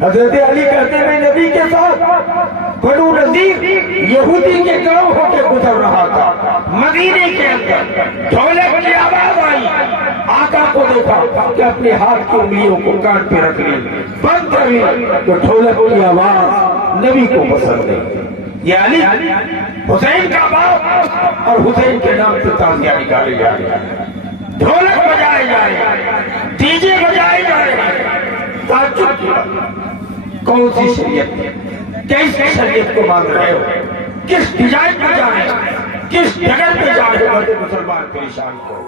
حضرت علی کہتے میں نبی کے ساتھ بنو نذیر یہودی کے گاؤں ہو کے گزر رہا تھا، مدینے کے اندر ڈھولک کی آواز آئی، آقا کو دیکھا کہ اپنے ہاتھ کی انگلیوں کو کان پہ رکھ لی، بند کر لی، تو ڈھولک کی آواز نبی کو پسند ہے۔ یہ علی حسین کا باپ اور حسین کے نام سے تازیہ نکالے جا رہے ہیں، ڈھولک بجائے جا رہے ہیں، ڈی جے بجائے جا رہے ہیں۔ تعجب کیا، کون سی شریعت، کیسی شریعت کو مان رہے ہو، کس ڈیزائن پہ جا رہے ہو، کس جگہ پہ جا رہے ہو، مسلمان پریشان کو۔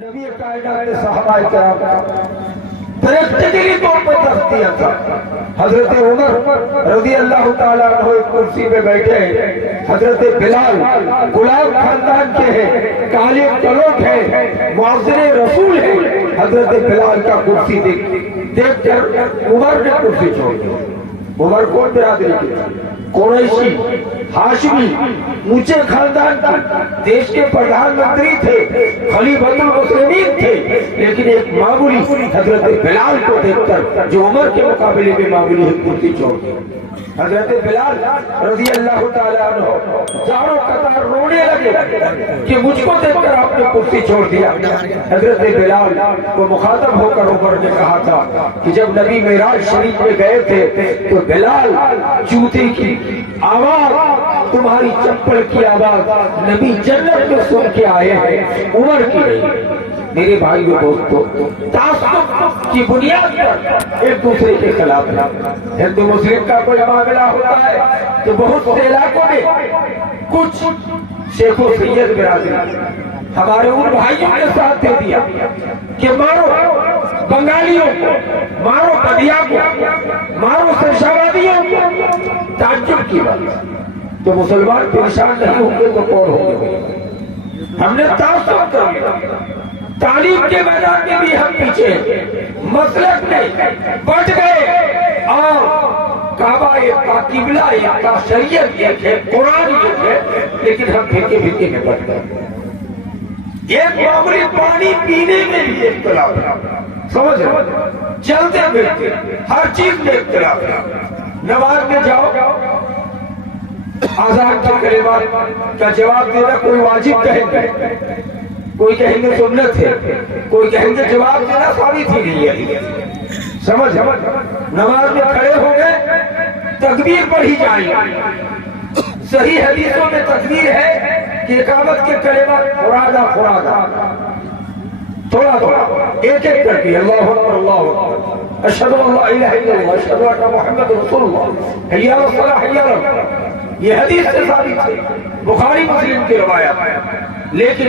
نبی کائنات صحابہ کرام پریکٹیکلی طور پر تختیہ تھا۔ حضرت عمر رضی اللہ تعالیٰ عنہ ایک کرسی پہ بیٹھے، حضرت بلال غلام خاندان کے ہیں، کالے کلوٹ ہیں، معاذر رسول ہیں، حضرت بلال کا کرسی دیکھ کر عمر نے کرسی چھوڑ دی۔ عمر کون برادری کی تھی؟ قریشی، ہاشمی، اونچے خاندان کی، دیش کے پردھان منتری تھے، خلیفۃ المسلمین تھے، لیکن ایک معمولی حضرت بلال کو دیکھ کر جو عمر کے مقابلے میں معمولی کرسی چھوڑ دی۔ حضرت بلال رضی اللہ تعالیٰ عنہ چاروں قطار رونے لگے کہ مجھ کو دیکھ کر آپ نے کرسی چھوڑ دیا۔ حضرت بلال کو مخاطب ہو کر عمر نے کہا تھا کہ جب نبی معراج شریف میں گئے تھے تو بلال جوتے کی آواز، تمہاری چپل کی آواز نبی جنت میں سن کے آئے ہیں، عمر کی نہیں۔ میرے بھائیو دوستو، تعصب کی بنیاد پر ایک دوسرے کے خلاف ہے۔ ہندو مسلم کا کوئی معاملہ ہوتا ہے تو بہت سے علاقوں میں کچھ شیخ و سید برادری ہمارے ان بھائیوں نے ساتھ دے دیا کہ مارو بنگالیوں کو، مارو پدیا کو، مارو سرشاوادیوں کو۔ تعجب کی بات، تو مسلمان پریشان نہیں ہوں گے تو کون ہوں گے؟ ہم نے تعصب کر لیا، تعلیم کے میدان میں بھی ہم پیچھے ہیں، مسلک میں بٹ گئے، اور کعبہ ایک کا، قبلہ ایک کا، شریعت ایک ہے، قرآن ایک ہے، لیکن ہم پھرکے پھرکے میں بٹ گئے۔ ایک معمولی پانی پینے میں بھی اختلاف ہے، سمجھ رہے؟ چلتے پھرتے ہر چیز میں اختلاف ہے۔ نماز میں جاؤ، آزان کے کلمات کا جواب دینا کوئی واجب کہیں گے، کوئی کہیں گے سنت ہے، کوئی کہیں گے جواب دینا ثابت ہی نہیں ہے۔ سمجھ، نماز میں کھڑے ہو گئے، تکبیر پڑھی جائے، صحیح حدیثوں میں تکبیر ہے کہ اقامت کے کلمات فرادہ تھوڑا تھوڑا ایک ایک کر کے، اللہ اکبر اللہ اکبر، اشہد ان لا الہ الا اللہ، اشہد ان محمد رسول اللہ، حی علی الصلاۃ حی علی الفلاح، یہ حدیث سے ثابت ہے، بخاری مسلم کی روایت۔ لیکن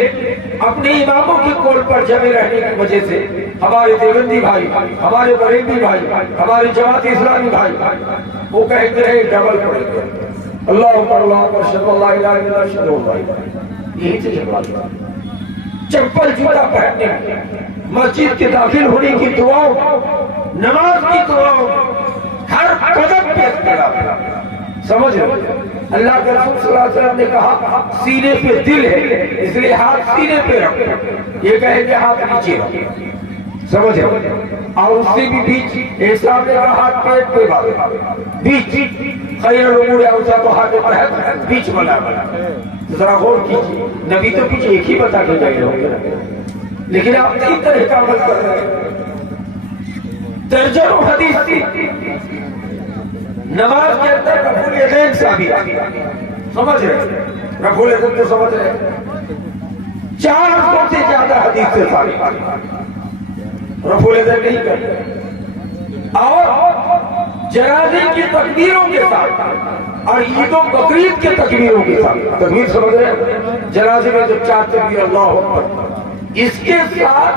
اپنے اماموں کی قول پر جمے رہنے کی وجہ سے ہمارے دیوبندی بھائی، ہمارے بریلوی بھائی، ہمارے جماعت اسلامی بھائی وہ کہتے ہیں ڈبل پڑھیں گے، اللہ اکبر اللہ اکبر، اشہد ان لا الہ الا اللہ، اشہد ان لا الہ الا اللہ۔ یہی سے جھگڑا ہے۔ چپل جوتا پہننے، مسجد کے داخل ہونے کی دعاؤں، نماز کی دعاؤں، ہر قدم پہ اختلاف ہے۔ سمجھ رہے؟ اللہ کے رسول صلی اللہ علیہ وسلم نے کہا سینے پہ دل ہے، اس لیے ہاتھ سینے پہ رکھو، یہ کہیں کہ ہاتھ نیچے رکھو۔ سمجھ رہے؟ اور اس سے بھی بیچ اسلام نے کہا ہاتھ پیٹ پہ باندھو، بیچ خیر الامور اوسطها کے تحت بیچ بنا بنا۔ ذرا غور کیجیے، نبی تو پیچھے ایک ہی بتا کے گئے ہوں، لیکن آپ تین طرح کا عمل کر رہے ہیں۔ درجنوں حدیث تھی نماز کے اندر رفع الیدین ثابت، سمجھ رہے؟ رفع الیدین تو سمجھ رہے؟ 400 سے زیادہ حدیث سے ثابت، رفع الیدین نہیں کرتے۔ اور جنازے کی تکبیروں کے ساتھ اور عید و بقرعید کے تکبیروں کے ساتھ، تکبیر سمجھ رہے؟ جنازے میں جو 4 تکبیر اللہ اکبر، اس کے ساتھ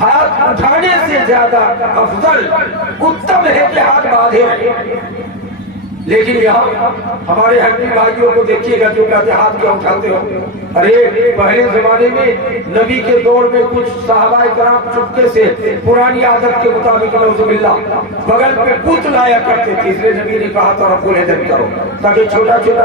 ہاتھ اٹھانے سے زیادہ افضل اتم ہے کہ ہاتھ باندھے رہے۔ لیکن یہاں ہمارے ہندو بھائیوں کو دیکھیے گا جو کہتے ہاتھ کیا اٹھاتے ہو۔ ارے پہلے زمانے میں نبی کے دور میں کچھ صحابہ کرام چپکے سے پرانی عادت کے مطابق نعوذ باللہ بغل پہ بت لایا کرتے تھے، اس لیے نبی نے کہا تھا رفع الیدین کرو، تاکہ چھوٹا چھوٹا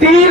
3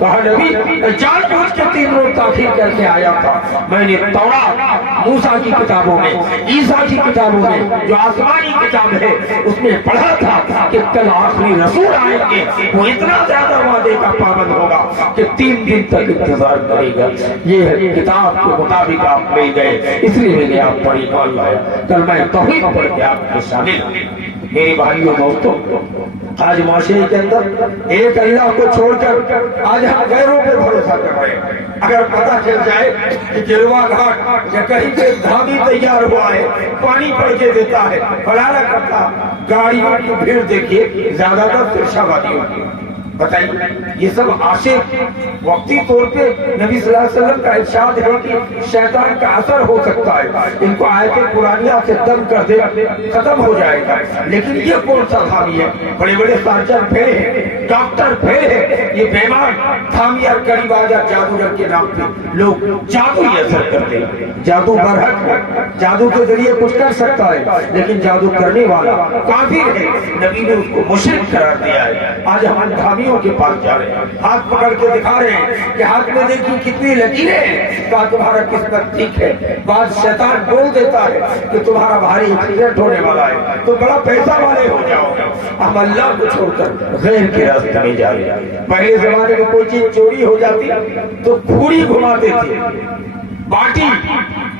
کہا نبی جان بوجھ کے 3 روز تاخیر کر کے آیا تھا، میں نے تورات موسیٰ کی کتابوں میں، عیسیٰ کی کتابوں میں جو آسمانی کتاب ہے اس میں پڑھا تھا کہ کل آخری رسول آئیں گے، وہ اتنا زیادہ وعدے کا پابند ہوگا کہ 3 دن تک انتظار کرے گا۔ یہ کتاب کے مطابق آپ لے گئے، اس لیے میں نے آپ پر ایمان لایا۔ کل میں توحید پڑھ کے آپ کے شامل ہوں۔ میری بھائیوں دوستوں، آج معاشرے کے اندر ایک اللہ کو چھوڑ کر آج ہم غیروں پہ بھروسہ کر رہے ہیں۔ اگر پتہ چل جائے کہ جلوہ گھاٹ یا کہیں پہ دھامی تیار ہوا ہے، پانی پڑ کے دیتا ہے، فلانا کرتا، گاڑیوں کی بھیڑ دیکھیے زیادہ تر فرشہ والی ہوتی ہے۔ بتائیے یہ سب عاشق وقتی طور پہ نبی صلی اللہ علیہ وسلم کا ارشاد ہے کہ شیطان کا اثر ہو سکتا ہے، ان کو آیت قرآنیہ سے دم کر دے ختم ہو جائے گا، لیکن یہ کون سا تھامی ہے؟ بڑے بڑے سرجن پھیلے ہیں، ڈاکٹر پھیلے ہیں، یہ بیمار تھامی اور قریب آجا جادوگر کے نام پہ لوگ جادو ہی اثر کرتے ہیں۔ جادو برحق ہے، جادو کے ذریعے کچھ کر سکتا ہے، لیکن جادو کرنے والا کافر ہے، نبی نے اس کو مشرک قرار دیا ہے۔ آج ہم دھامیوں کے پاس جا رہے ہیں، ہاتھ پکڑ کے دکھا رہے ہیں کہ ہاتھ میں دیکھیں کتنی لکیریں ہیں، کہا تمہارا قسمت ٹھیک ہے۔ بعد شیطان بول دیتا ہے کہ تمہارا بھاری ایکسیڈنٹ ہونے والا ہے، تو بڑا پیسہ والے ہو جاؤ گے۔ ہم اللہ کو چھوڑ کر غیر کے راستے میں جا رہے ہیں۔ پہلے زمانے میں کوئی چیز چوری ہو جاتی تو پھوڑی گھماتے تھے، باٹی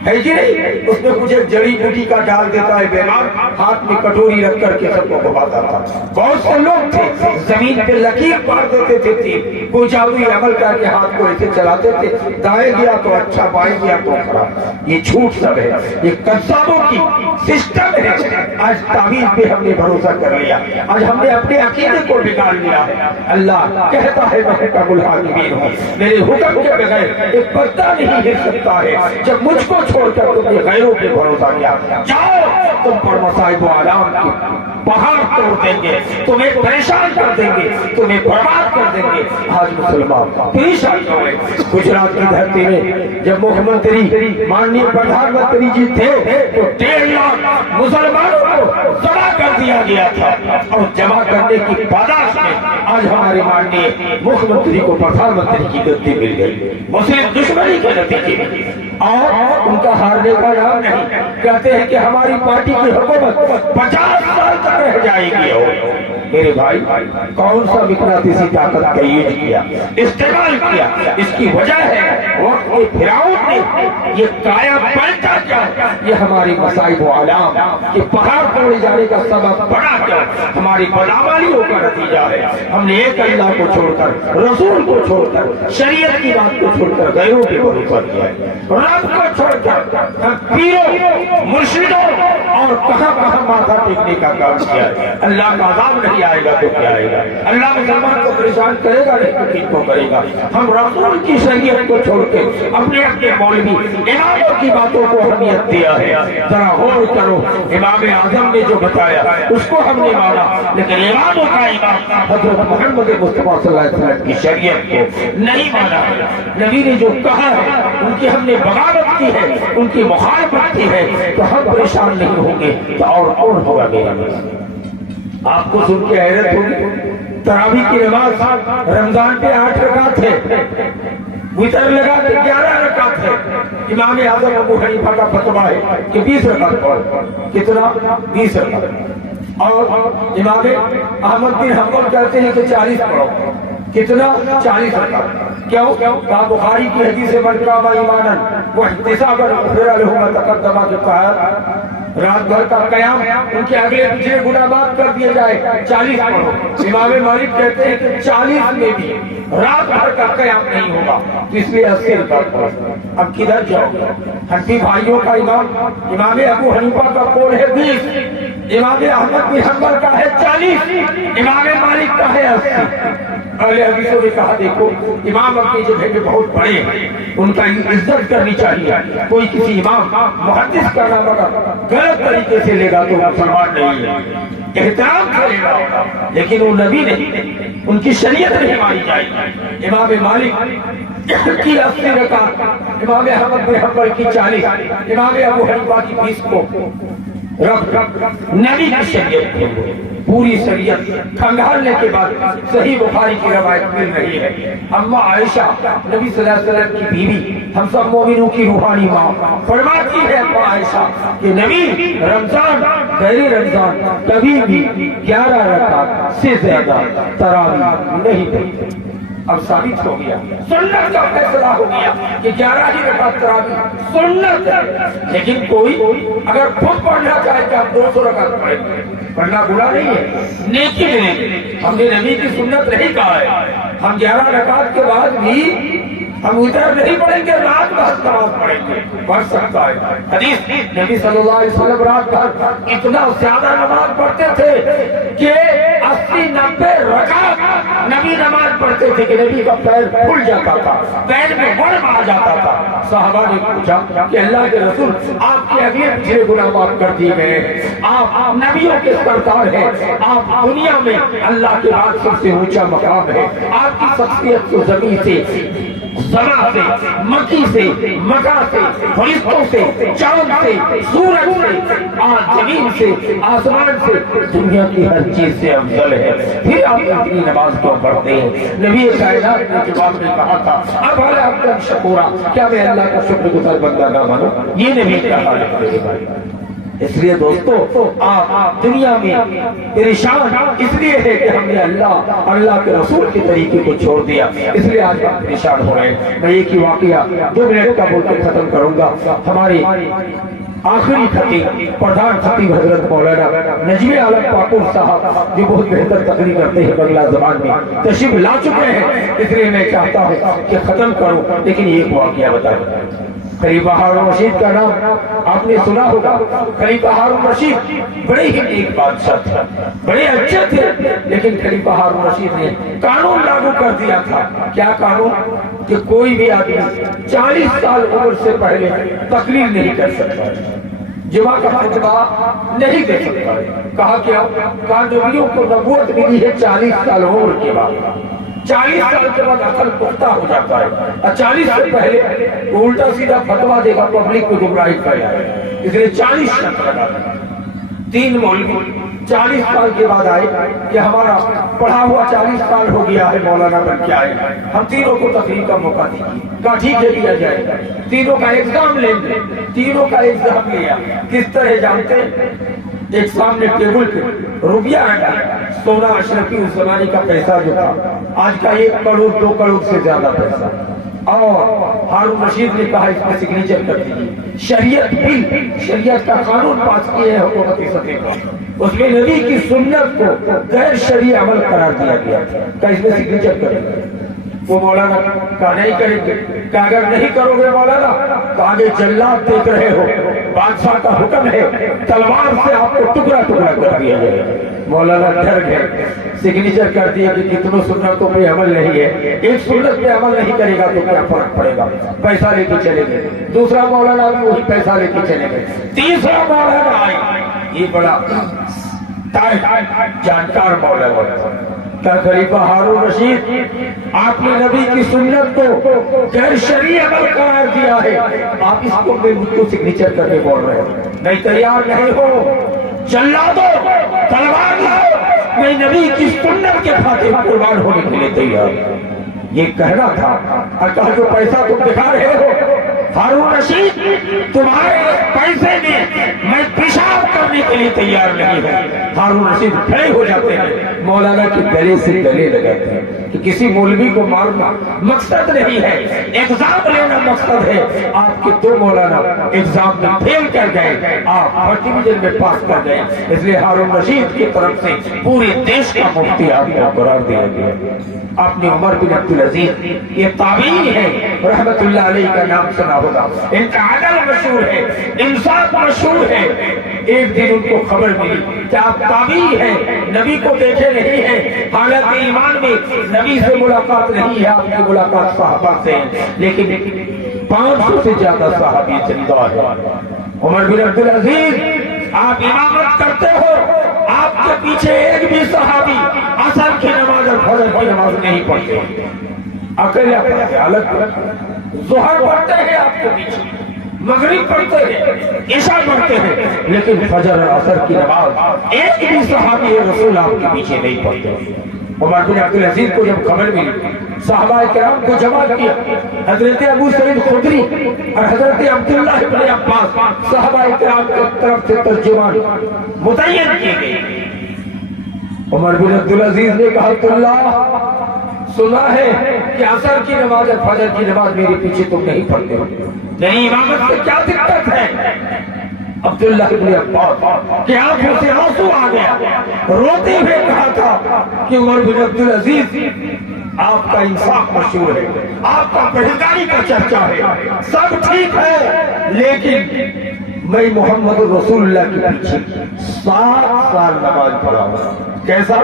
ہے کہ نہیں، اس میں کچھ ایک جڑی بوٹی کا ڈال دیتا ہے بیمار، ہاتھ میں کٹوری رکھ کر کے سب کو گھماتا تھا۔ بہت سے لوگ تھے زمین پہ لکیر مار دیتے تھے، کوئی جادوئی عمل کر کے ہاتھ کو ایسے چلاتے تھے، دائیں گیا تو اچھا، بائیں گیا تو خراب۔ یہ جھوٹ سب ہے، یہ قذابوں کی سسٹم ہے۔ آج تعویذ پہ ہم نے بھروسہ کر لیا، آج ہم نے اپنے عقیدے کو بگاڑ لیا ہے۔ اللہ کہتا ہے میں کا الحاکمین ہوں، میرے حکم کے بغیر ایک پرتہ نہیں ہل سکتا ہے۔ جب مجھ کو چھوڑ کر تم نے غیروں پہ بھروسہ کیا، جاؤ تم پر مصائب و آلام کی پہاڑ توڑ دیں گے، تمہیں پریشان کر دیں گے، تمہیں برباد کر دیں گے۔ آج مسلمان پریشان ہوئے۔ گجرات کی دھرتی میں جب مکھ منتری ماننی پردھان منتری جی تھے تو 1.5 لاکھ مسلمانوں کو جمع کر دیا گیا تھا، اور جمع کرنے کی پاداش میں آج ہمارے ماننی مکھ منتری کو پردھان منتری کی گدی مل گئی، مسلم دشمنی کے نتیجے میں۔ اور ان کا ہارنے کا نام نہیں، کہتے ہیں کہ ہماری پارٹی کی حکومت 50 سال تک رہ جائے گی۔ میرے بھائی کون سا مقناطیسی طاقت کا یوز کیا، استعمال کیا؟ اس کی وجہ ہے وقت میں فرعون نے یہ کایا پلٹا کیا، یہ ہماری مصائب و آلام کہ پہاڑ توڑے جانے کا سبب بڑا کیا ہماری بدعمالیوں کا نتیجہ ہے۔ ہم نے ایک اللہ کو چھوڑ کر، رسول کو چھوڑ کر، شریعت کی بات کو چھوڑ کر غیروں پہ بھروسہ کیا ہے۔ رب کو چھوڑ کر ہم پیروں، مرشدوں اور کہاں کہاں ماتھا ٹیکنے کا کام کیا ہے۔ اللہ کا عذاب نہیں آئے گا تو کیا آئے گا؟ اللہ مسلمان کو پریشان کرے گا نہیں تو کن کو کرے گا؟ ہم رسول کی شریعت کو چھوڑ کے اپنے اپنے مولوی اماموں کی باتوں کو اہمیت دیا ہے۔ ذرا غور کرو، امام اعظم نے جو بتایا اس کو ہم نے مانا، لیکن اماموں کا امام حضرت محمد مصطفیٰ صلی اللہ علیہ وسلم کی شریعت کو نہیں مانا۔ نبی نے جو کہا ہے ان کی ہم نے بغاوت کی ہے، ان کی مخالفت کی ہے، تو ہم پریشان نہیں ہوں گے تو اور کون ہوگا؟ میرا مسئلہ آپ کو سن کے حیرت ہوگی، تراویح کی نماز رمضان پہ 8 رکعت ہے، وتر لگا کے 11 رکعت ہے۔ امام اعظم ابو حنیفہ کا فتویٰ ہے کہ 20 رکعت پڑھو۔ کتنا؟ 20 رکعت۔ اور امام احمد بن حنبل کہتے ہیں کہ 40 پڑھو۔ کتنا؟ 40 رکعت۔ کیوں؟ کہا بخاری کی حدیث من قام ایمانا واحتسابا غفر له ما تقدم کے تحت رات بھر کا قیام ان کے اگلے پیچھے گناہ معاف کر دیے جائے، 40 پڑھو۔ امام مالک کہتے ہیں کہ 40 میں بھی رات بھر کا قیام نہیں ہوگا، تو اس لیے 80 رکعت پڑھو۔ اب کدھر جاؤ گے؟ حنفی بھائیوں کا امام ابو حنیفہ کا قول ہے 20، امام احمد بن حنبل کا ہے 40، امام مالک کا ہے 80۔ اہل حدیثوں نے کہا دیکھو امام اپنی جگہ پہ بہت بڑے ہیں، ان کا عزت کرنی چاہیے۔ کوئی کسی امام محدث کا نام اگر غلط طریقے سے لے گا تو مسلمان نہیں ہے، احترام کرے گا، لیکن وہ نبی نہیں، ان کی شریعت نہیں مانی جائے گی۔ امام مالک کی 80 رکعت، امام احمد بن حنبل کی 40، امام ابو حنیفہ کی 20 کو نبی کی شریعت کو پوری شریعت کھنگالنے کے بعد صحیح بخاری کی روایت مل رہی ہے، اما عائشہ نبی صلی اللہ علیہ وسلم کی بیوی، ہم سب مومنوں کی روحانی ماں، فرماتی ہے اما عائشہ کہ نبی رمضان غیر رمضان کبھی بھی 11 رکعت سے زیادہ تراویح نہیں پڑھتے۔ اب ثابت ہو گیا، سنت کا فیصلہ ہو گیا کہ 11 ہی رکعت تراویح سنت ہے، لیکن کوئی اگر خود پڑھنا چاہے کہ ہم 200 رکعت پڑھیں گے، پڑھنا برا نہیں ہے، نیکی نہیں، ہم نے نبی کی سنت نہیں کہا ہے، ہم 11 رکعت کے بعد بھی ہم ادھر نہیں پڑھیں گے، رات بھر نماز پڑھیں گے، پڑھ سکتا ہے۔ حدیث نبی صلی اللہ علیہ وسلم رات بھر اتنا زیادہ نماز پڑھتے تھے کہ 80-90 رکعت نبی نماز پڑھتے تھے کہ نبی کا پیر پھول جاتا تھا، پیر میں ورم آ جاتا تھا۔ صحابہ نے پوچھا کہ اللہ کے رسول آپ کے ابھی پچھلے گناہ معاف کر دیے گئے ہیں، آپ نبیوں کے سردار ہیں، آپ دنیا میں اللہ کے بعد سب سے اونچا مقام ہے، آپ کی شخصیت کو زمین سے، سما سے، مکی سے، مکہ سے، فرشتوں سے، چاند سے، سورج سے، زمین سے، آسمان سے، دنیا کی ہر چیز سے افضل ہے، پھر آپ اتنی نماز کیوں پڑھتے ہیں؟ نبی کائنات نے جواب میں کہا تھا اب حال عبدا شکورا، کیا میں اللہ کا شکر گزار بندہ نہ بنوں؟ یہ نبی کا حال ہے۔ اس لیے دوستو آپ دنیا میں پریشان اس لیے ہے کہ ہم نے اللہ کے رسول کے طریقے کو چھوڑ دیا، اس لیے آج ہم پریشان ہو رہے ہیں۔ میں ایک ہی واقعہ 2 منٹ کا بول کے ختم کروں گا۔ ہمارے آخری خطیب، پردھان خطیب حضرت مولانا نجم عالم پاکور صاحب جو بہت بہتر تقریر کرتے ہیں بنگلہ زبان میں، تشریف لا چکے ہیں، اس لیے میں چاہتا ہوں کہ ختم کروں، لیکن ایک واقعہ بتاؤں۔ خلیفہ ہارون رشید کا نام آپ نے سنا ہوگا۔ خلیفہ ہارون رشید بڑے ہی ایک بادشاہ تھے، بڑے اچھے تھے، لیکن خلیفہ ہارون رشید نے قانون لاگو کر دیا تھا۔ کیا قانون؟ کہ کوئی بھی آدمی 40 سال عمر سے پہلے تقریر نہیں کر سکتا، جمعہ کا خطبہ نہیں دے سکتا۔ کہا کیا؟ کہا نبیوں کو نبوت ملی ہے 40 سال عمر کے بعد، 40 سال کے بعد عقل پختہ ہو جاتا ہے، اور 40 سے پہلے وہ الٹا سیدھا فتویٰ دے گا، پبلک کو گمراہی کرے گا، اس لیے 40 شرط لگا۔ 3 مولوی 40 سال کے بعد آئے کہ ہمارا پڑھا ہوا 40 سال ہو گیا ہے، مولانا بن کے آئے، ہم تینوں کو تقریر کا موقع دیجیے۔ کہا ٹھیک ہے دیا جائے گا، تینوں کا ایگزام لیں گے۔ تینوں کا ایگزام لیا، کس طرح جانتے ہیں؟ ایک سامنے ٹیبل پہ روپیہ رکھا، سونا اشرفی اس زمانے کا پیسہ جو تھا، آج کا 1 کروڑ 2 کروڑ سے زیادہ پیسہ، اور ہارون رشید نے کہا اس میں سگنیچر کر دیجیے۔ شریعت بل، شریعت کا قانون پاس کیے ہیں حکومتی سطح پر، اس میں نبی کی سنت کو غیر شرعی عمل قرار دیا گیا کہ اس میں سگنیچر کر دیجیے۔ وہ مولانا کہا نہیں کریں گے، کہ اگر نہیں کرو گے مولانا تو آگے جلاد دیکھ رہے ہو، بادشاہ کا حکم ہے تلوار سے آپ کو ٹکڑا ٹکڑا کر دیا جائے۔ مولانا ڈر گئے، سگنیچر کر دیا کہ کتنوں سنتوں پہ عمل نہیں ہے، ایک سنت پہ عمل نہیں کرے گا تو کیا فرق پڑے گا، پیسہ لے کے چلے گئے۔ دوسرا مولانا بھی وہی پیسہ لے کے چلے گئے۔ تیسرا مولانا آئے، یہ بڑا جانکار مولانا، کیا خلیفہ ہارون رشید آپ نے نبی کی سنت کو غیر شرعی عمل قرار دیا ہے، آپ اس کو میں مجھ کو سگنیچر کرنے بول رہے ہیں، نہیں تیار نہیں ہو چلا دو، تلوار لاؤ، میں نبی کی سنت کے خاطر قربان ہونے کے لیے تیار ہوں۔ یہ کہنا تھا، اور کہا جو پیسہ تم دکھا رہے ہو ہارون رشید، تمہارے پیسے میں پیشاب کرنے کے لیے تیار نہیں ہے۔ ہارون رشید کھڑے ہو جاتے ہیں، مولانا کے گلے سے گلے لگاتے ہیں کہ کسی مولوی کو مارنا مقصد نہیں ہے، ایگزام لینا مقصد ہے۔ آپ کے 2 مولانا ایگزام میں فیل کر گئے، آپ فرسٹ ڈویژن میں پاس کر گئے، اس لیے ہارون رشید کی طرف سے پورے دیش کا مفتی آپ کو قرار دیا گیا۔ آپ نے عمر بن عبدالعزیز، یہ تابعی ہے، رحمت اللہ علیہ کا نام سنا ہوگا، ان کا عدل مشہور ہے، انصاف مشہور ہے۔ ایک دن ان کو خبر ملی کہ آپ تابعی ہیں، نبی کو دیکھے نہیں ہیں، حالت ایمان میں نبی سے ملاقات نہیں ہے، آپ کی ملاقات صحابہ سے ہے، لیکن 500 سے زیادہ صحابی زندہ ہے۔ عمر بن عبدالعزیز آپ امامت کرتے ہو، آپ کے پیچھے ایک بھی صحابی عصر کی نماز اور فجر کی نماز نہیں پڑھتے، اکیلے پڑھتے، الگ ظہر پڑھتے ہیں آپ کے پیچھے، مغرب پڑھتے ہیں، عشاء پڑھتے ہیں، لیکن فجر اور عصر کی نماز ایک بھی صحابی رسول آپ کے پیچھے نہیں پڑھتے۔ عمر بن عبدالعزیز کو جب خبر ملی، صحابہ کرام کو جمع کیا، حضرت ابو سعید خدری اور حضرت عبداللہ بن عباس صحابہ کرام کی طرف سے ترجمان متعین کیے گئے۔ عمر بن عبدالعزیز نے کہا عبداللہ، سنا ہے کہ عصر کی نماز اور فجر کی نماز میرے پیچھے تم نہیں پڑھتے ہو، نہیں امامت سے کیا دقت ہے؟ عبداللہ بن عباس کہ آنکھوں سے آنسو آ گیا، روتے ہوئے کہا تھا کہ عمر بن عبدالعزیز، آپ کا انصاف مشہور ہے، آپ کا پرہیزگاری کا چرچا ہے، سب ٹھیک ہے، لیکن میں محمد رسول اللہ کے پیچھے 7 سال نماز پڑھا ہوں۔ کیسا؟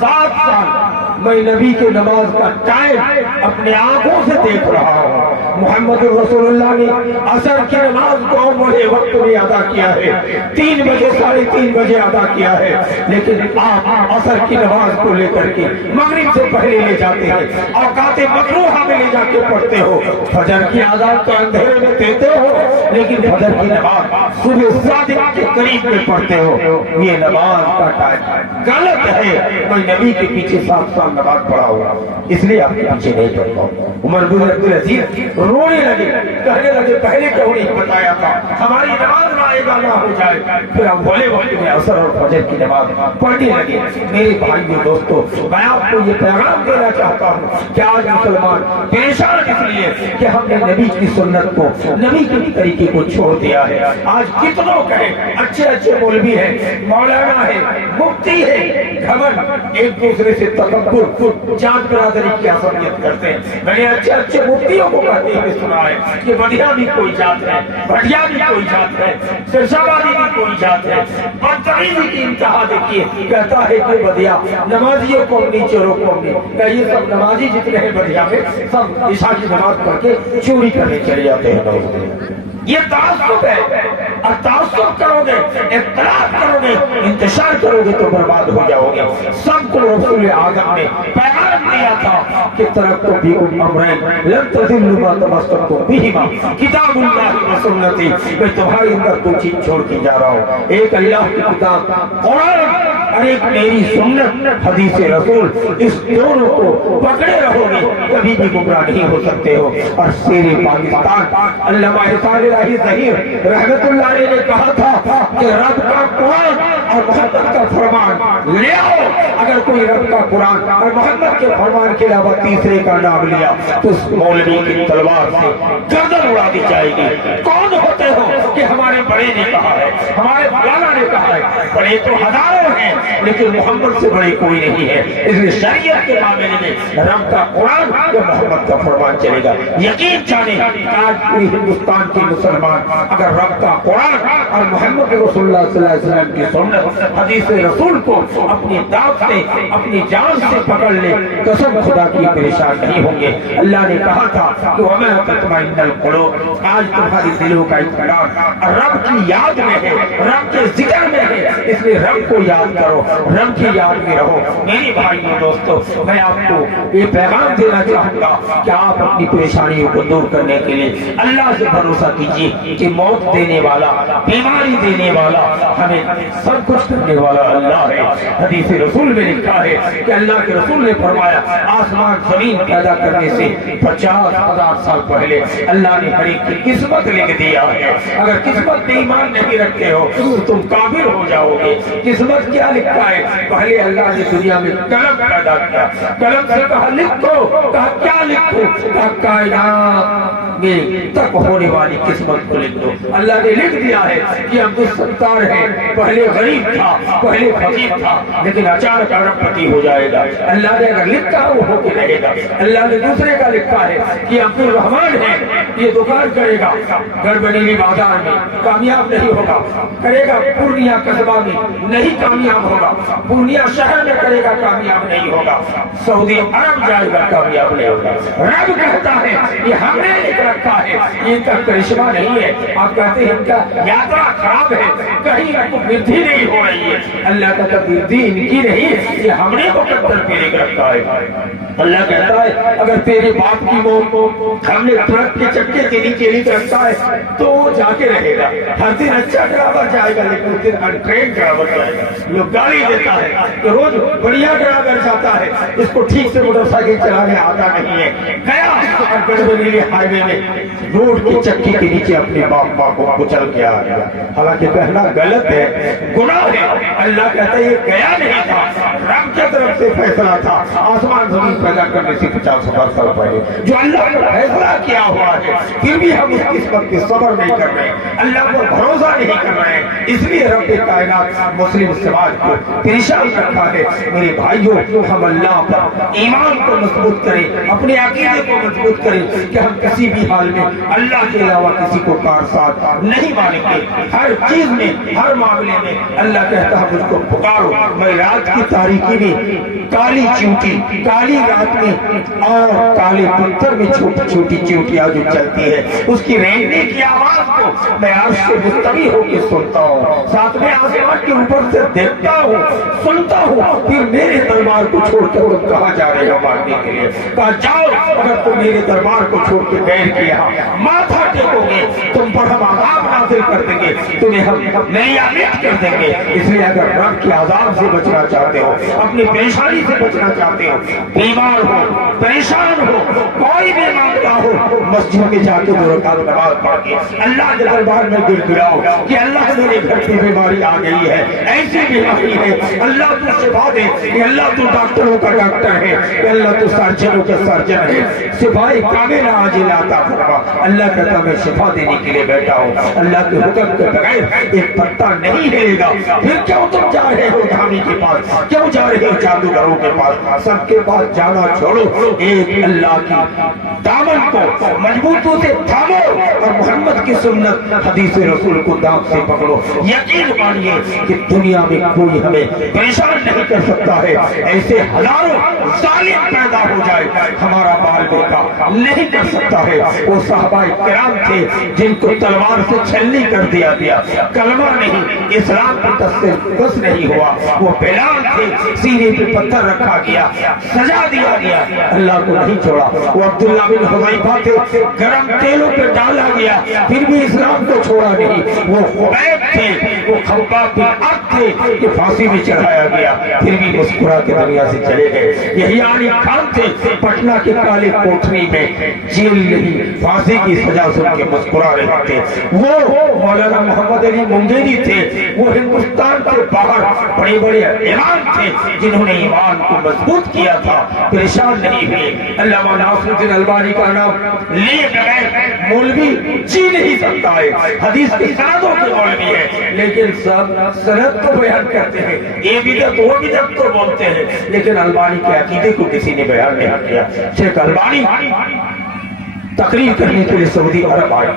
7 سال میں نبی کے نماز کا ٹائم اپنے آنکھوں سے دیکھ رہا ہوں۔ محمد رسول اللہ نے عصر کی نماز کو اول وقت میں ادا کیا ہے، 3 بجے 3:30 بجے ادا کیا ہے، لیکن آپ عصر کی نماز کو لے کر کے مغرب سے پہلے لے جاتے ہیں، اوقات مکروہہ میں لے جا کے پڑھتے ہو۔ فجر کی اذان تو اندھیرے میں دیتے ہو، لیکن فجر کی نماز صبح صادق کے قریب میں پڑھتے ہو۔ یہ نماز کا ٹائم غلط ہے، میں نبی کے پیچھے 7 سال نماز پڑھا ہوا، اس لیے آپ کے پیچھے نہیں پڑھتا ہوں۔ عمر بن عبدالعزیز رونے لگے، کہنے لگے پہلے کیوں نہیں بتایا تھا، ہماری نماز رائے گاہ نہ ہو جائے۔ پھر ہم بولے وقت میں عصر اور فجر کی نماز پڑھنے لگے۔ میرے بھائیو دوستو، میں آپ کو یہ پیغام دینا چاہتا ہوں کہ آج مسلمان پریشان اس لیے کہ ہم نے نبی کی سنت کو، نبی کے طریقے کو چھوڑ دیا ہے۔ آج کتنوں کہیں اچھے اچھے مولوی ہیں، مولانا ہے، مفتی ہے، گھمنڈ ایک دوسرے سے تکبر، جات برادری کی عصبیت کرتے ہیں۔ میں نے اچھے اچھے مفتیوں کو کہتے ہوئے سنا ہے کہ بڑھیا بھی کوئی جات ہے، بڑھیا بھی کوئی جات ہے، سرشابادی بھی کوئی جات ہے۔ بدتمیزی کی انتہا دیکھیے، کہتا ہے کہ بدیا نمازیوں کو اپنی چوروں کو اپنی، کہ یہ سب نمازی جتنے ہیں بدیا میں سب عشاء کی نماز پڑھ کے چوری کرنے چلے جاتے ہیں۔ یہ تعصب ہے، اور تعصب کرو گے، اختلاف کرو گے، انتشار کرو گے تو برباد ہو جاؤ گے۔ سب کو رسول اعظم نے پیغام دیا تھا کہ ترکتم فیکم امرین لن تضلوا ما تمسکتم بہما کتاب اللہ و سنتی۔ میں تمہارے اندر 2 چیز چھوڑ کے جا رہا ہوں، ایک اللہ کی کتاب قرآن اور ایک میری سنت حدیث رسول، اس دونوں کو پکڑے رہو گے کبھی بھی گمراہ نہیں ہو سکتے ہو۔ اور شیر پاکستان علامہ احسان الہی ظہیر رحمت اللہ علیہ نے کہا تھا کہ رب کا قرآن اور محمد کا فرمان لے آؤ۔ اگر کوئی رب کا قرآن اور محمد کے فرمان کے علاوہ تیسرے کا نام لیا تو اس مولوی کی تلوار سے گردن اڑا دی جائے گی۔ کون ہوتے ہو کہ ہمارے بڑے نے کہا ہے، ہمارے فلانا نے کہا ہے؟ بڑے تو ہزاروں ہیں، لیکن محمد سے بڑے کوئی نہیں ہے۔ اس لیے شریعت کے معاملے میں رب کا قرآن یا محمد کا فرمان چلے گا۔ یقین جانیں آج پوری ہندوستان کے مسلمان اگر رب کا قرآن اور محمد رسول اللہ صلی اللہ علیہ وسلم کی سنت حدیث رسول کو اپنی داغ سے، اپنی جان سے پکڑ لے، قسم خدا کی پریشان نہیں ہوں گے۔ اللہ نے کہا تھا کہ وَمَا تَطْمَئِنُّ الْقُلُوبُ، آج تمہاری دلوں کا اطمینان رب کی یاد میں ہے، رب کے ذکر میں ہے، اس لیے رب کو یاد کرو، رب کی یاد میں رہو۔ میری بھائیوں دوستو، میں آپ کو یہ پیغام دینا چاہوں گا کہ آپ اپنی پریشانیوں کو دور کرنے کے لیے اللہ سے بھروسہ کیجیے کہ موت دینے والا، بیماری دینے والا، ہمیں سب کچھ کرنے والا اللہ ہے۔ حدیث رسول میں لکھا ہے کہ اللہ کے رسول نے فرمایا آسمان زمین پیدا کرنے سے 50,000 سال پہلے اللہ نے ہر ایک کی قسمت لکھ دیا ہے۔ اگر قسمت میں ایمان نہیں رکھتے ہو تو تم کافر ہو جاؤ گے۔ قسمت کیا لکھا ہے؟ پہلے اللہ نے دنیا میں قلم پیدا کیا، قلم سے کہا لکھ دو، کہا کیا لکھو؟ کہا کائنات میں تک ہونے والی قسمت کو لکھ دو۔ اللہ نے لکھ دیا ہے کہ عبدالستار ہے، پہلے غریب تھا، پہلے فقیر تھا، لیکن اچانک ارب پتی ہو جائے گا۔ اللہ نے اگر لکھا وہ ہو کے رہے گا۔ اللہ نے دوسرے کا لکھا ہے کہ عبدالرحمان ہے، یہ دکان کرے گا گھر بنیلی بازار میں، کامیاب نہیں ہوگا، کرے گا پورنیہ قصبہ میں نہیں کامیاب ہوگا، پورنیہ شہر میں کرے گا کامیاب نہیں ہوگا، سعودی عرب جائے گا کامیاب نہیں ہوگا۔ رب کہتا ہے یہ ہم نے لکھ رکھا ہے، یہ ان کا کرشمہ نہیں ہے۔ آپ کہتے ہیں ان کا یاترا خراب ہے، کہیں ان کو وردھی نہیں ہو رہی ہے۔ اللہ کا وردھی ان کی نہیں، یہ ہم نے مقدر پہ لکھ رکھا ہے۔ اللہ کہتا ہے اگر تیرے باپ کی موت ہم نے ٹرک کے چکے کے نیچے لکھ رکھا ہے تو وہ جا کے رہے گا. ہر دن اچھا ڈرائیور جائے گا لیکن اس دن انٹرینڈ ڈرائیور جائے گا. لوگ گالی دیتا ہے کہ روز بڑھیا ڈرائیور جاتا ہے, اس کو ٹھیک سے موٹر سائیکل چلانے آتا نہیں ہے. گیا گڑبڑیلے ہائی وے میں روڈ کی چکی کے نیچے اپنے باپ کو کچل کے آ گیا. حالانکہ کہنا غلط ہے, گناہ ہے. اللہ کہتا ہے یہ گیا نہیں تھا, رب کی طرف سے فیصلہ تھا. آسمان زمین پیدا کرنے سے 50,000 سال پہلے جو اللہ نے فیصلہ کیا ہوا ہے, پھر بھی ہم اس قسمت پہ صبر نہیں کر رہے, اللہ پر بھروسہ نہیں کر رہے ہیں. اس لیے رب کائنات مسلم سماج کو پریشان رکھا ہے. میرے بھائیوں, ہم اللہ پر ایمان کو مضبوط کریں, اپنے عقیدے کو مضبوط کریں کہ ہم کسی بھی حال میں اللہ کے علاوہ کسی کو کارساز نہیں مانیں گے. ہر چیز میں, ہر معاملے میں اللہ کہتا ہے مجھ کو پکارو. میں رات کی تاریکی میں کالی چیونٹی, کالی رات میں اور کالے پتھر میں چھوٹی چھوٹی چیونٹیاں جو چلتی ہے, اس کی رینگنے کی آواز کو میں عرش سے مستوی ہو کے سنتا ہوں, ساتویں آسمان کے اوپر سے دیکھتا ہوں, سنتا ہوں. پھر میرے دربار کو چھوڑ کر تم کہاں جا رہے ہو ماننے کے لیے؟ کہا جاؤ, اگر تم میرے دربار کو چھوڑ کے غیر کے یہاں ماتھا ٹیکو گے تم پر ہم عذاب نازل کر دیں گے, تمہیں ہم نئی آمیت کر دیں گے. اس لیے اگر رب کے عذاب سے بچنا چاہتے ہو, اپنی پریشانی سے بچنا چاہتے ہو, بیمار ہو, پریشان ہو, کوئی بھی مانگتا ہو, مسجد میں جا کے 2 رکعت نماز پڑھ کے اللہ کے دربار میں گر گراؤ کہ اللہ میرے گھر کی بیماری آ گئی ہے, ایسی بیماری ہے, اللہ تو شفا دے, کہ اللہ تو ڈاکٹروں کا ڈاکٹر ہے, کہ اللہ تو سرجنوں کا سرجن ہے. شفائے کاملہ عاجلہ عطا فرما. اللہ کہتا میں شفا دینے کے لیے بیٹھا ہوں, اللہ کے حکم کے بغیر ایک پتا نہیں ہلے گا. پھر کیوں تم جا رہے ہو دھامی کے پاس, کیوں جا رہے ہو جادوگروں کے پاس؟ سب کے پاس جانا چھوڑو, ایک اللہ کی دامن کو مضبوطوں سے تھامو اور محمد کی سنت حدیث رسول کو دام سے پکڑو. یقین مانیے کہ دنیا میں کوئی ہمیں پریشان نہیں کر سکتا ہے. ایسے ہزاروں ظالم پیدا ہو جائے, ہمارا بال بیٹا نہیں کر سکتا ہے. وہ صحابہ کرام تھے جن کو تلوار سے چھلنی کر دیا گیا, کلمہ نہیں, اسلام کی بس نہیں ہوا. وہ بلال تھے, سینے پہ پتھر رکھا گیا, سجا دیا گیا, اللہ کو نہیں چھوڑا. وہ عبداللہ بن حذیفہ تھے, گرم تیلوں پہ ڈالا گیا, پھر بھی اسلام کو چھوڑا نہیں. وہ خبیب تھے, وہ خباب بن عبد تھے کہ پھانسی میں چڑھایا گیا, پھر بھی مسکرا کے دنیا سے چلے گئے. یہی علی خان تھے, پٹنہ کے کالے کوٹری میں جیل نہیں, پھانسی کی سزا سن کے مسکرا رہے تھے. وہ مولانا محمد علی منگیری تھے, وہ ہندوستان کے باہر بڑے بڑے امام تھے جنہوں نے ایمان کو مضبوط کیا تھا, پریشان نہیں ہوئے. علامہ ناصر الدین البانی کا نام لیے بغیر مولوی جی نہیں سکتا ہے, حدیث کی سندوں کے مولوی ہے, لیکن سند کو بیان کرتے ہیں, یہ بدعت وہ بدعت تو بولتے ہیں, لیکن البانی کے عقیدے کو کسی نے بیان نہیں کیا. شیخ البانی تقریر کرنے کے لیے سعودی عرب آئے,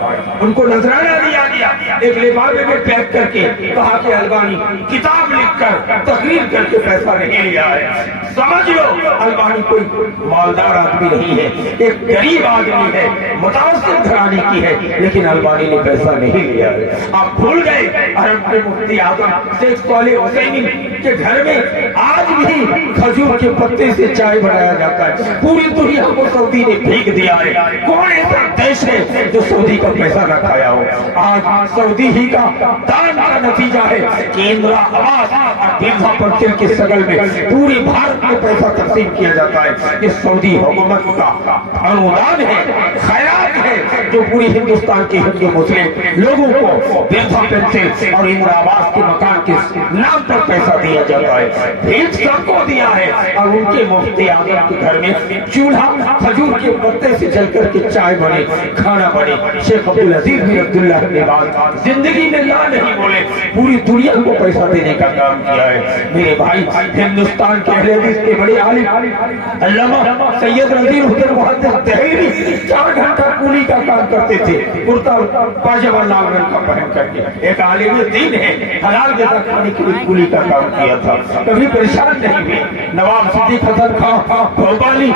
ان کو نذرانہ دیا گیا, ایک لفافے میں پیک کر کے کہا کہ البانی کتاب لکھ کر تقریر کر کے پیسہ نہیں لیا ہے. سمجھ لو البانی کوئی مالدار آدمی نہیں ہے, ایک غریب آدمی ہے, متوسط گھرانے کی ہے, لیکن البانی نے پیسہ نہیں لیا ہے. آپ بھول گئے عرب کے مفتی اعظم شیخ صالح حسینی کے گھر میں آج بھی کھجور کے پتے سے چائے بنایا جاتا ہے. پوری دنیا کو سعودی نے بھیگ دیا ہے. کون ایسا دیش ہے جو سعودی کا پیسہ نہ کھایا ہو؟ آج سعودی ہی کا دان کا نتیجہ ہے کہ اندرا آواز اور مرزا پٹیل کے سگل میں پوری بھارت میں پیسہ تقسیم کیا جاتا ہے. یہ سعودی حکومت کا انودان ہے, خیرات ہے, جو پوری ہندوستان کے ہندو مسلم لوگوں کو مرزا پٹیل اور اندرا آواز کے مکان کے نام پر پیسہ دیا جاتا ہے. بھیج سب کو دیا ہے, اور ان کے مفتی اعظم کے گھر میں چولہا کھجور کے پتے سے جل کر کے چائے بنے, کھانا بنے. شیخ عبدالعزیز بن عبداللہ نے بات زندگی میں لا نہیں بولے, پوری دنیا کو پیسہ دینے کا کام کیا ہے. میرے بھائی, ہندوستان کے اہل حدیث کے بڑے عالم علامہ سید رضی حسین محدث دہلوی 4 گھنٹہ کولی کا کام کرتے تھے, کرتا پاجامہ لال رنگ کا پہن کر کے. ایک عالم دین ہے, حلال غذا کھانے کے لیے کولی کا کام کیا تھا, کبھی پریشان نہیں ہوئے. نواب صدیق حسن خان بھوپالی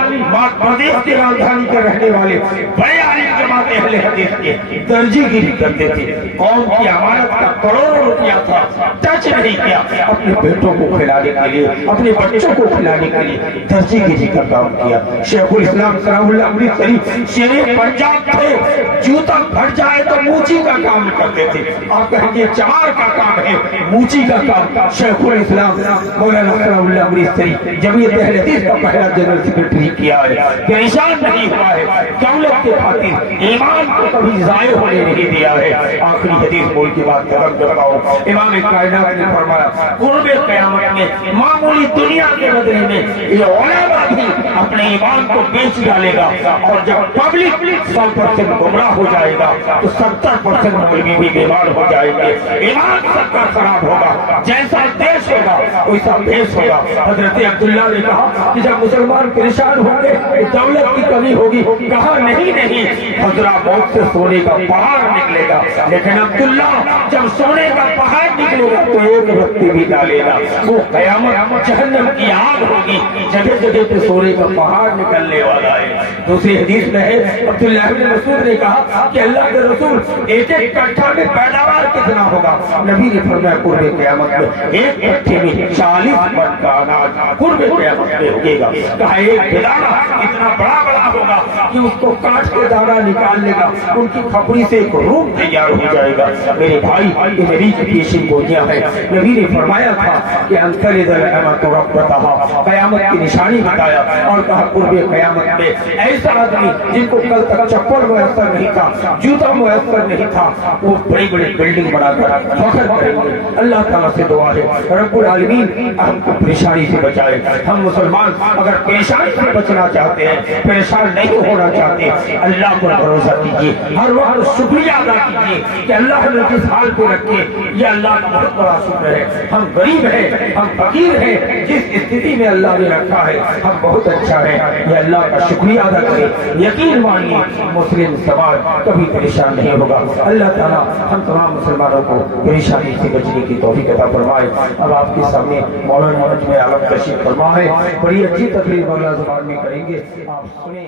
پردیش کی راجدھانی کے رہنے والے بڑے عالم جماعت اہل حدیث کے درجی گیری کرتے تھے. قوم کی امانت کا کروڑوں روپیہ کیا تھا، ٹچ نہیں کیا. اپنے بیٹوں کو کھلانے کے لیے، اپنے بچوں کو کھلانے کے لیے درجی گیری کا کام کیا. شیخ الاسلام سلام اللہ امرتسری شیر پنجاب تھے. جوتا پھٹ جائے تو موچی کا کام کرتے تھے. آپ کہیں گے چمار کا کام ہے، موچی کا کام. شیخ الاسلام مولانا سلام اللہ امرتسری جمعیت اہل حدیث کا پہلا جنرل سیکرٹری کیا ہے. پریشان نہیں ہوا ہے، دولت کے خاطر ایمان کو کبھی ضائع ہونے نہیں دیا ہے. آخری حدیث بول کے بات ختم کرتا ہوں. امام کائنات نے فرمایا قرب قیامت میں معمولی دنیا کے بدلے میں یہ علماء بھی اپنے ایمان کو بیچ ڈالے گا، اور جب پبلک 100% گمراہ ہو جائے گا تو 70% مولوی بھی بیمار ہو جائیں گے. ایمان سب کا خراب ہوگا، جیسا دیش ہوگا ویسا بھیس ہوگا. حضرت عبداللہ نے کہا کہ جب مسلمان پریشان ہوں گے دولت کی کمی ہوگی. کہا نہیں، حضرت موت سے سونے کا پہاڑ نکلے گا، لیکن عبداللہ جب سونے کا پہاڑ نکلے گا تو ایک رتی بھی ڈالے گا. وہ قیامت جہنم کی آگ ہوگی، جگہ جگہ پہ سونے کا پہاڑ نکلنے والا ہے. دوسری حدیث میں ہے عبداللہ بن مسعود نے کہا کہ اللہ کے رسول ایک کٹھا میں پیداوار کتنا ہوگا؟ نبی نے فرمایا قرب قیامت میں ایک کٹھے میں 40 من کا اناج قرب قیامت میں ہوگے گا. کہا ایک دانہ اتنا بڑا ہوگا کہ اس کو کاٹ کے دانہ نکال لے گا، ان کی کھپڑی سے ایک روم تیار ہو جائے گا. میرے بھائی یہ میری پیشی گویاں ہیں. نبی نے فرمایا تھا کہ انتر الامت ربتها، قیامت کی نشانی بتایا اور کہا قرب قیامت میں ایسا آدمی جن کو کل تک چپل میسر نہیں تھا، جوتا میسر نہیں تھا، وہ بڑی بڑی بلڈنگ بنا کر فخر کریں گے. اللہ تعالیٰ سے دعا ہے رب العالمین ہم کو پریشانی سے بچائے. ہم مسلمان اگر پریشانی سے بچنا چاہتے ہیں، پریشان نہیں ہونا چاہتے، اللہ پر بھروسہ کیجیے. ہر وقت شکریہ ادا کیجیے کہ اللہ نے جس حال پہ رکھے یہ اللہ کا بہت بڑا شکر ہے. ہم غریب ہیں، ہم فقیر ہیں، جس استھتی میں اللہ نے رکھا ہے ہم بہت اچھا ہے. یہ اللہ کا شکریہ ادا کریں. یقین مانیے مسلم سماج کبھی پریشان نہیں ہوگا. اللہ تعالیٰ ہم تمام مسلمانوں کو پریشانی سے بچنے کی توفیق عطا فرمائے. اب آپ کے سامنے مولانا نجم عالم تشریف فرما ہے. بڑی اچھی تقریر مولانا زبان میں کریں گے، آپ سنیں.